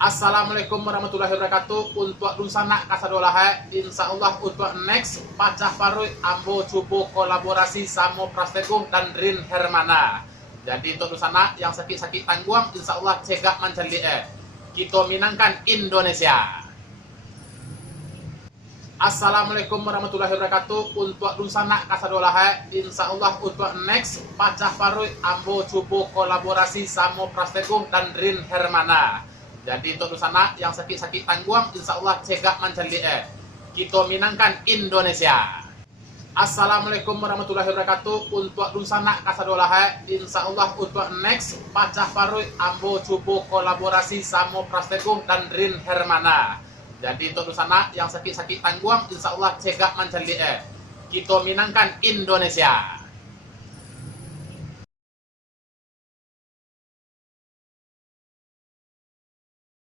Assalamualaikum warahmatullahi wabarakatuh. Untuk Dusana Kasadolahe, insya Allah untuk next pacah parui ambo cupu kolaborasi sama Prastegung dan Rin Hermana. Jadi untuk Dusana yang sakit-sakit tangguang, insya Allah cegak mencari kita minangkan Indonesia. Assalamualaikum warahmatullahi wabarakatuh. Untuk Dusana Kasadolahe, insya Allah untuk next pacah parui ambo cupu kolaborasi sama Prastegung dan Rin Hermana. Jadi untuk Dusana yang sakit-sakit tangguang, insya Allah cegak mencari kita minangkan Indonesia. Assalamualaikum warahmatullahi wabarakatuh. Untuk Dusana Kasadolahe, insya Allah untuk next pacah parui ambo cupu kolaborasi sama Prastegung dan Rin Hermana. Jadi untuk Dusana yang sakit-sakit tangguang, insya Allah cegak mencari kita minangkan Indonesia.